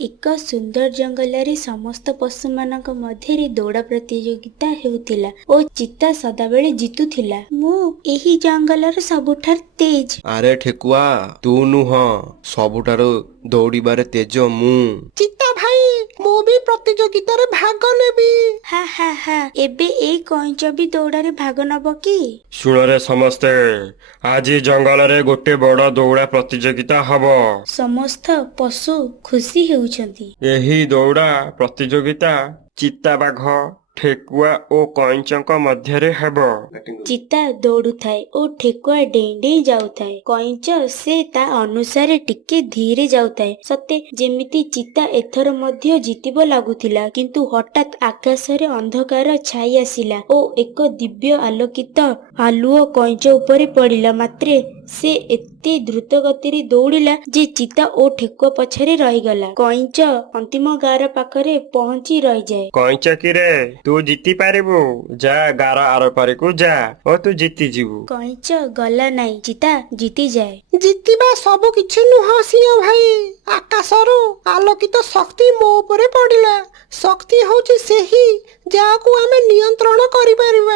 ଏକ ସୁନ୍ଦର ଜଙ୍ଗଲରେ ସମସ୍ତ ପଶୁମାନଙ୍କ ମଧ୍ୟରେ ଦୌଡ଼ ପ୍ରତିଯୋଗିତା ହେଉଥିଲା ଓ ଚିତା ସଦାବେଳେ ଜିତୁଥିଲା। ମୁଁ ଏହି ଜଙ୍ଗଲର ସବୁଠାରୁ ତେଜ। ଆରେ ଠେକୁଆ, ତୁ ନୁହଁ, ସବୁଠାରୁ ଦୌଡ଼ିବାରେ ତେଜ ମୁଁ। ଚିତା ଭାଇ, ମୁଁ ବି ପ୍ରତିଯୋଗିତାରେ ଭାଗ ନେବି। ହା ହା ହା, ଏବେ ଏଇ କଇଁଚ ବି ଦୌଡ଼ରେ ଭାଗ ନବ କି? ଶୁଣରେ ସମସ୍ତେ, ଆଜି ଜଙ୍ଗଲରେ ଗୋଟେ ବଡ଼ ଦୌଡ଼ା ପ୍ରତିଯୋଗିତା ହବ। ସମସ୍ତ ପଶୁ ଖୁସି ହେଉଛନ୍ତି। ଏହି ଦୌଡ଼ା ପ୍ରତିଯୋଗିତା ଚିତାବାଘ, ଠେକୁଆ ଓ କଇଁଚଙ୍କ ମଧ୍ୟରେ ହେବ। ଚିତା ଦୌଡୁଥାଏ ଓ ଠେକୁଆ ଡେଇଁ ଡେଇଁ ଯାଉଥାଏ। କଇଁଚ ସେ ତା ଅନୁସାରେ ଟିକେ ଧୀରେ ଯାଉଥାଏ। ସତେ ଯେମିତି ଚିତା ଏଥର ମଧ୍ୟ ଜିତିବ ଲାଗୁଥିଲା। କିନ୍ତୁ ହଠାତ୍ ଆକାଶରେ ଅନ୍ଧକାର ଛାଇ ଆସିଲା ଓ ଏକ ଦିବ୍ୟ ଆଲୋକିତ ଆଲୁଅ କଇଁଚ ଉପରେ ପଡ଼ିଲା। ମାତ୍ରେ ସେ ଏତେ ଦ୍ରୁତ ଗତିରେ ଦୌଡ଼ିଲା ଯେ ଚିତା ଓ ଠେକୁଆ ପଛରେ ରହିଗଲା। କଇଁଚ ଅନ୍ତିମ ଗାର ପାଖରେ ପହଞ୍ଚି ରହିଯାଏ। କଇଁଚ କିରେ, ତୁ ଜିତି ପାରିବୁ? ଯା ଗାର ଆରପାରିକୁ ଯା ଓ ତୁ ଜିତିଯିବୁ। କଇଁଚ ଗଲା ନାଇଁ, ଚିତା ଜିତିଯାଏ। ଜିତିବା ସବୁ କିଛି ନୁହଁ ସିଂହ ଭାଇ। ଆକାଶରୁ ଆଲୋକିତ ଶକ୍ତି ମୋ ଉପରେ ପଡ଼ିଲା। ଶକ୍ତି ହଉଛି ସେହି ଯାହାକୁ ଆମେ ନିୟନ୍ତ୍ରଣ କରିପାରିବା।